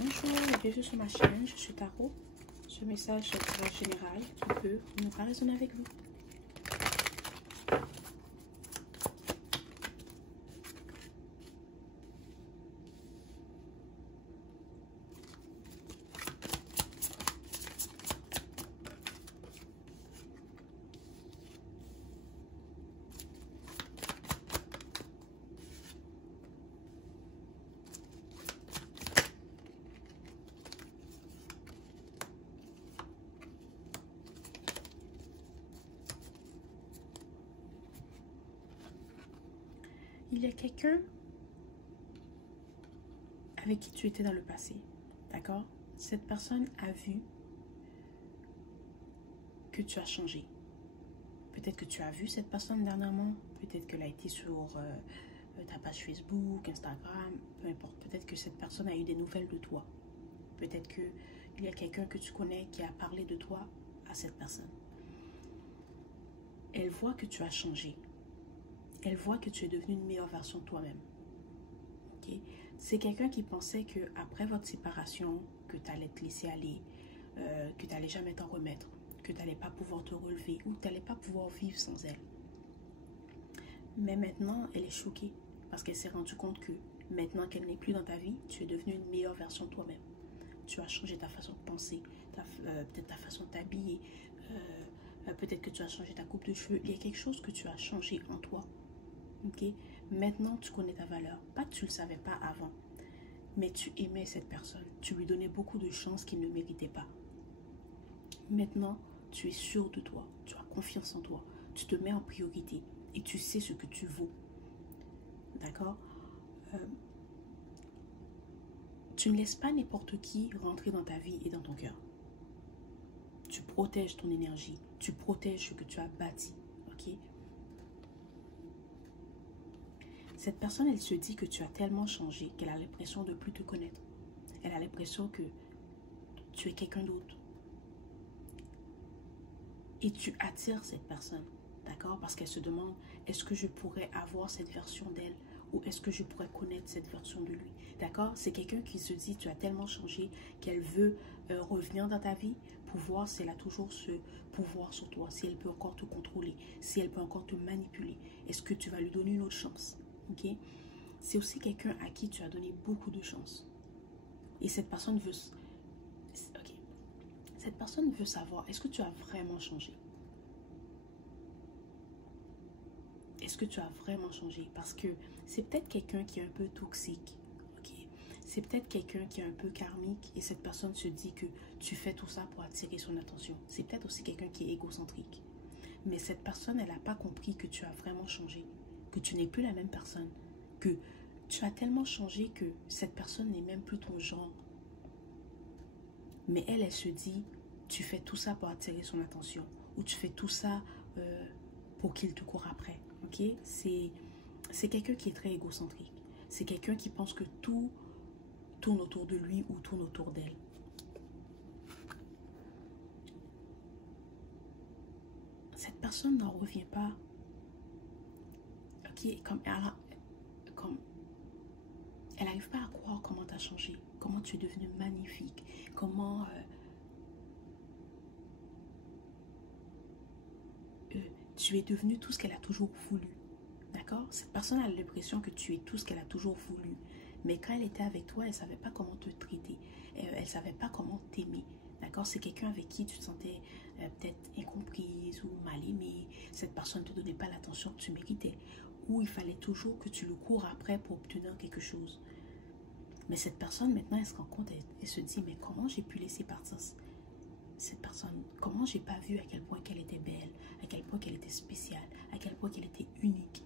Bonjour et bienvenue sur ma chaîne, je suis Tarot. Ce message est très général qui peut ne pas résonner avec vous. Il y a quelqu'un avec qui tu étais dans le passé, d'accord? Cette personne a vu que tu as changé. Peut-être que tu as vu cette personne dernièrement, peut-être qu'elle a été sur ta page Facebook, Instagram, peu importe. Peut-être que cette personne a eu des nouvelles de toi. Peut-être qu'il y a quelqu'un que tu connais qui a parlé de toi à cette personne. Elle voit que tu as changé. Elle voit que tu es devenu une meilleure version de toi-même. Okay? C'est quelqu'un qui pensait qu'après votre séparation, que tu allais te laisser aller, que tu n'allais jamais t'en remettre, que tu n'allais pas pouvoir te relever ou que tu n'allais pas pouvoir vivre sans elle. Mais maintenant, elle est choquée parce qu'elle s'est rendue compte que maintenant qu'elle n'est plus dans ta vie, tu es devenu une meilleure version de toi-même. Tu as changé ta façon de penser, peut-être ta façon de t'habiller, peut-être que tu as changé ta coupe de cheveux. Il y a quelque chose que tu as changé en toi. Okay? Maintenant, tu connais ta valeur. Pas que tu ne le savais pas avant, mais tu aimais cette personne. Tu lui donnais beaucoup de chances qu'il ne méritait pas. Maintenant, tu es sûr de toi. Tu as confiance en toi. Tu te mets en priorité et tu sais ce que tu vaux. D'accord? Tu ne laisses pas n'importe qui rentrer dans ta vie et dans ton cœur. Tu protèges ton énergie. Tu protèges ce que tu as bâti. Ok? Cette personne, elle se dit que tu as tellement changé qu'elle a l'impression de ne plus te connaître. Elle a l'impression que tu es quelqu'un d'autre. Et tu attires cette personne, d'accord? Parce qu'elle se demande, est-ce que je pourrais avoir cette version d'elle? Ou est-ce que je pourrais connaître cette version de lui? D'accord? C'est quelqu'un qui se dit, tu as tellement changé qu'elle veut revenir dans ta vie pour voir si elle a toujours ce pouvoir sur toi, si elle peut encore te contrôler, si elle peut encore te manipuler. Est-ce que tu vas lui donner une autre chance? Okay? C'est aussi quelqu'un à qui tu as donné beaucoup de chance. Et cette personne veut... Okay. Cette personne veut savoir, est-ce que tu as vraiment changé? Est-ce que tu as vraiment changé? Parce que c'est peut-être quelqu'un qui est un peu toxique. Okay? C'est peut-être quelqu'un qui est un peu karmique et cette personne se dit que tu fais tout ça pour attirer son attention. C'est peut-être aussi quelqu'un qui est égocentrique. Mais cette personne, elle n'a pas compris que tu as vraiment changé. Que tu n'es plus la même personne. Que tu as tellement changé que cette personne n'est même plus ton genre. Mais elle se dit, tu fais tout ça pour attirer son attention. Ou tu fais tout ça pour qu'il te court après. Okay? C'est quelqu'un qui est très égocentrique. C'est quelqu'un qui pense que tout tourne autour de lui ou tourne autour d'elle. Cette personne n'en revient pas. Ok, comme elle n'arrive pas à croire comment tu as changé, comment tu es devenu magnifique, comment tu es devenu tout ce qu'elle a toujours voulu. D'accord? Cette personne a l'impression que tu es tout ce qu'elle a toujours voulu. Mais quand elle était avec toi, elle ne savait pas comment te traiter. Elle ne savait pas comment t'aimer. D'accord? C'est quelqu'un avec qui tu te sentais peut-être incomprise ou mal aimée. Cette personne ne te donnait pas l'attention que tu méritais. Ou il fallait toujours que tu le cours après pour obtenir quelque chose. Mais cette personne, maintenant, elle se rend compte, elle se dit, mais comment j'ai pu laisser partir cette personne? Comment j'ai pas vu à quel point qu'elle était belle, à quel point qu'elle était spéciale, à quel point qu'elle était unique?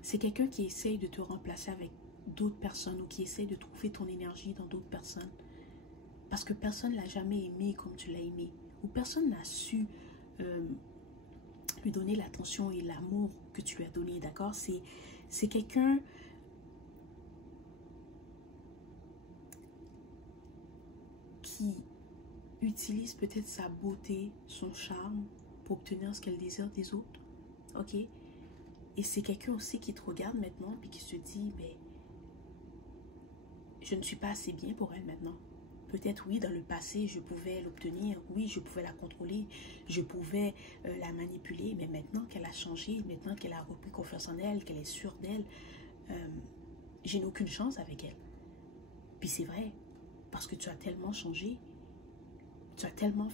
C'est quelqu'un qui essaye de te remplacer avec d'autres personnes ou qui essaye de trouver ton énergie dans d'autres personnes. Parce que personne ne l'a jamais aimé comme tu l'as aimé. Ou personne n'a su lui donner l'attention et l'amour que tu lui as donné, d'accord? C'est quelqu'un qui utilise peut-être sa beauté, son charme pour obtenir ce qu'elle désire des autres. Ok? Et c'est quelqu'un aussi qui te regarde maintenant et qui se dit, ben, je ne suis pas assez bien pour elle maintenant. Peut-être oui, dans le passé, je pouvais l'obtenir, oui, je pouvais la contrôler, je pouvais la manipuler, mais maintenant qu'elle a changé, maintenant qu'elle a repris confiance en elle, qu'elle est sûre d'elle, je n'ai aucune chance avec elle. Puis c'est vrai, parce que tu as tellement changé, tu as tellement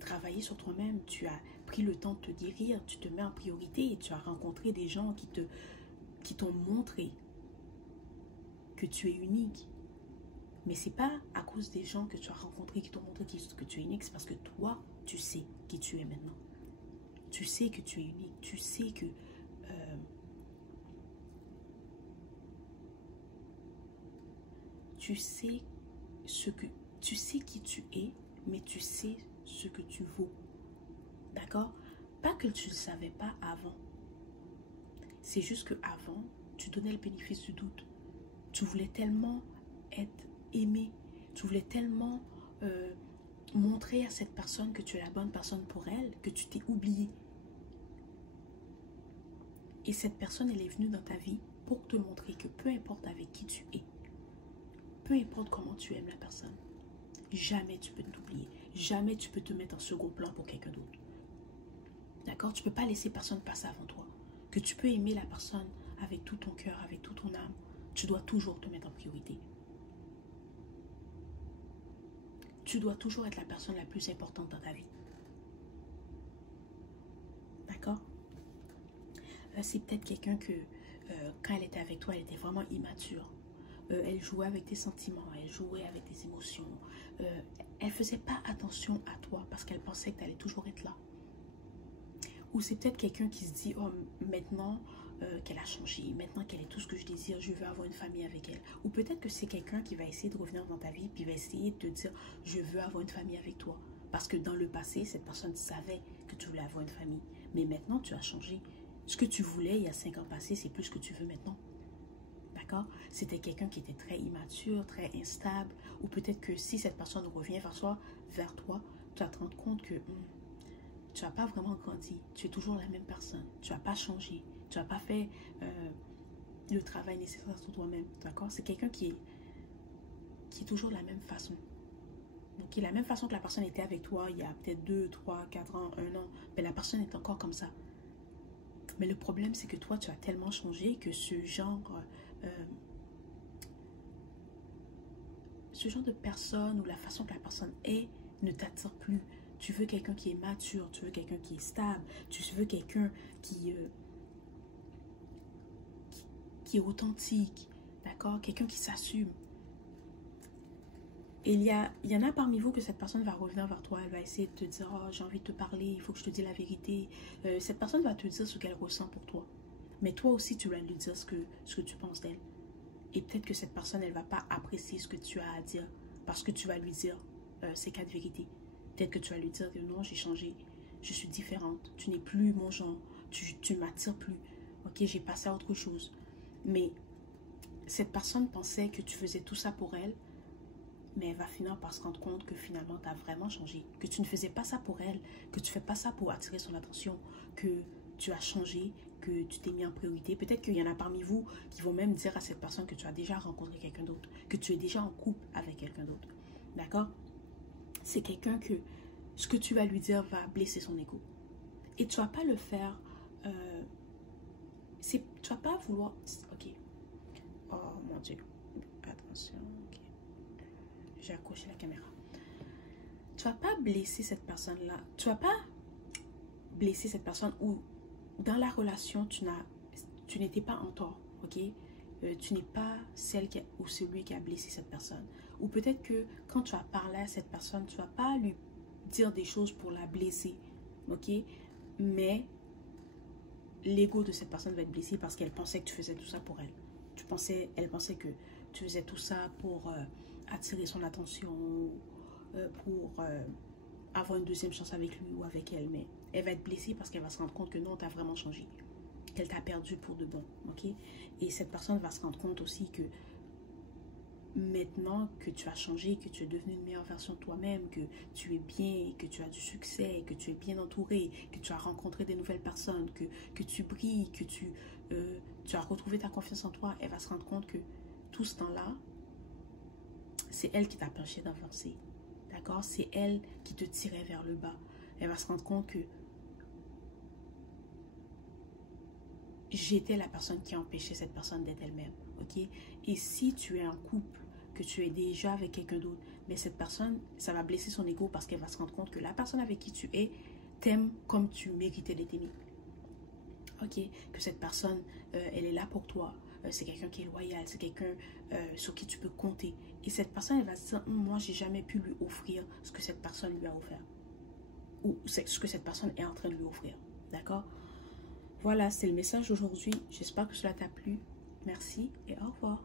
travaillé sur toi-même, tu as pris le temps de te guérir, tu te mets en priorité, et tu as rencontré des gens qui t'ont montré que tu es unique. Mais c'est pas à cause des gens que tu as rencontrés qui t'ont montré que tu es unique, c'est parce que toi, tu sais qui tu es maintenant. Tu sais que tu es unique, tu sais que tu sais tu sais qui tu es, mais tu sais ce que tu vaux. D'accord? Pas que tu ne le savais pas avant. C'est juste que avant, tu donnais le bénéfice du doute. Tu voulais tellement être aimé, tu voulais tellement montrer à cette personne que tu es la bonne personne pour elle, que tu t'es oublié. Et cette personne, elle est venue dans ta vie pour te montrer que peu importe avec qui tu es, peu importe comment tu aimes la personne, jamais tu peux t'oublier, jamais tu peux te mettre en second plan pour quelqu'un d'autre. D'accord? Tu ne peux pas laisser personne passer avant toi. Que tu peux aimer la personne avec tout ton cœur, avec toute ton âme, tu dois toujours te mettre en priorité. Tu dois toujours être la personne la plus importante dans ta vie. D'accord? C'est peut-être quelqu'un que, quand elle était avec toi, elle était vraiment immature. Elle jouait avec tes sentiments, elle jouait avec tes émotions. Elle ne faisait pas attention à toi parce qu'elle pensait que tu allais toujours être là. Ou c'est peut-être quelqu'un qui se dit, oh, maintenant qu'elle a changé, maintenant qu'elle est tout ce que je désire, je veux avoir une famille avec elle. Ou peut-être que c'est quelqu'un qui va essayer de revenir dans ta vie, puis va essayer de te dire, je veux avoir une famille avec toi. Parce que dans le passé, cette personne savait que tu voulais avoir une famille. Mais maintenant, tu as changé. Ce que tu voulais il y a 5 ans passés, c'est plus ce que tu veux maintenant. D'accord? C'était quelqu'un qui était très immature, très instable. Ou peut-être que si cette personne revient vers toi, tu vas te rendre compte que tu n'as pas vraiment grandi. Tu es toujours la même personne. Tu n'as pas changé. Tu n'as pas fait le travail nécessaire sur toi-même. D'accord? C'est quelqu'un qui est toujours de la même façon. Donc, la même façon que la personne était avec toi il y a peut-être 2, 3, 4 ans, 1 an. Mais la personne est encore comme ça. Mais le problème, c'est que toi, tu as tellement changé que ce genre de personne ou la façon que la personne est ne t'attire plus. Tu veux quelqu'un qui est mature, tu veux quelqu'un qui est stable, tu veux quelqu'un qui est authentique, d'accord? Quelqu'un qui s'assume. Et il y en a parmi vous que cette personne va revenir vers toi, elle va essayer de te dire, oh, j'ai envie de te parler, il faut que je te dise la vérité. Cette personne va te dire ce qu'elle ressent pour toi. Mais toi aussi, tu vas lui dire ce que tu penses d'elle. Et peut-être que cette personne, elle ne va pas apprécier ce que tu as à dire parce que tu vas lui dire ces 4 vérités. Peut-être que tu vas lui dire que non, j'ai changé, je suis différente, tu n'es plus mon genre, tu ne m'attires plus, ok, j'ai passé à autre chose. Mais cette personne pensait que tu faisais tout ça pour elle, mais elle va finir par se rendre compte que finalement, tu as vraiment changé, que tu ne faisais pas ça pour elle, que tu ne fais pas ça pour attirer son attention, que tu as changé, que tu t'es mis en priorité. Peut-être qu'il y en a parmi vous qui vont même dire à cette personne que tu as déjà rencontré quelqu'un d'autre, que tu es déjà en couple avec quelqu'un d'autre. D'accord? C'est quelqu'un que ce que tu vas lui dire va blesser son ego. Et tu ne vas pas le faire. Tu ne vas pas vouloir. Ok. Oh mon Dieu. Attention. Okay. J'ai accroché la caméra. Tu ne vas pas blesser cette personne-là. Tu ne vas pas blesser cette personne où dans la relation, tu n'étais pas en tort. Ok? Tu n'es pas celle ou celui qui a blessé cette personne. Ou peut-être que quand tu as parlé à cette personne, tu ne vas pas lui dire des choses pour la blesser. Ok? Mais l'ego de cette personne va être blessé parce qu'elle pensait que tu faisais tout ça pour elle. Elle pensait que tu faisais tout ça pour attirer son attention, pour avoir une deuxième chance avec lui ou avec elle. Mais elle va être blessée parce qu'elle va se rendre compte que non, tu as vraiment changé. Qu'elle t'a perdu pour de bon. Ok? Et cette personne va se rendre compte aussi que maintenant que tu as changé, que tu es devenu une meilleure version de toi-même, que tu es bien, que tu as du succès, que tu es bien entouré, que tu as rencontré des nouvelles personnes, que tu brilles, que tu as retrouvé ta confiance en toi, elle va se rendre compte que tout ce temps-là, c'est elle qui t'a penché d'avancer. D'accord? C'est elle qui te tirait vers le bas. Elle va se rendre compte que j'étais la personne qui empêchait cette personne d'être elle-même. Ok? Et si tu es en couple, que tu es déjà avec quelqu'un d'autre, mais cette personne, ça va blesser son ego parce qu'elle va se rendre compte que la personne avec qui tu es t'aime comme tu méritais d'être aimé. Ok? Que cette personne, elle est là pour toi. C'est quelqu'un qui est loyal, c'est quelqu'un sur qui tu peux compter. Et cette personne, elle va se dire, moi, j'ai jamais pu lui offrir ce que cette personne lui a offert. Ou ce que cette personne est en train de lui offrir. D'accord? Voilà, c'est le message d'aujourd'hui. J'espère que cela t'a plu. Merci et au revoir.